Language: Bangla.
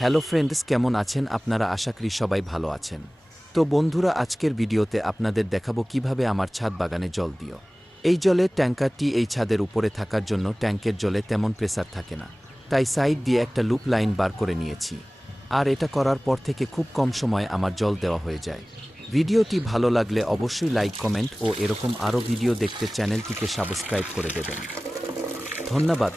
হ্যালো ফ্রেন্ডস, কেমন আছেন আপনারা? আশা করি সবাই ভালো আছেন। তো বন্ধুরা, আজকের ভিডিওতে আপনাদের দেখাবো কিভাবে আমার ছাদ বাগানে জল দিও। এই জলের ট্যাঙ্কারটি এই ছাদের উপরে থাকার জন্য ট্যাঙ্কের জলে তেমন প্রেসার থাকে না, তাই সাইড দিয়ে একটা লুপ লাইন বার করে নিয়েছি। আর এটা করার পর থেকে খুব কম সময়ে আমার জল দেওয়া হয়ে যায়। ভিডিওটি ভালো লাগলে অবশ্যই লাইক, কমেন্ট ও এরকম আরও ভিডিও দেখতে চ্যানেলটিকে সাবস্ক্রাইব করে দেবেন। ধন্যবাদ।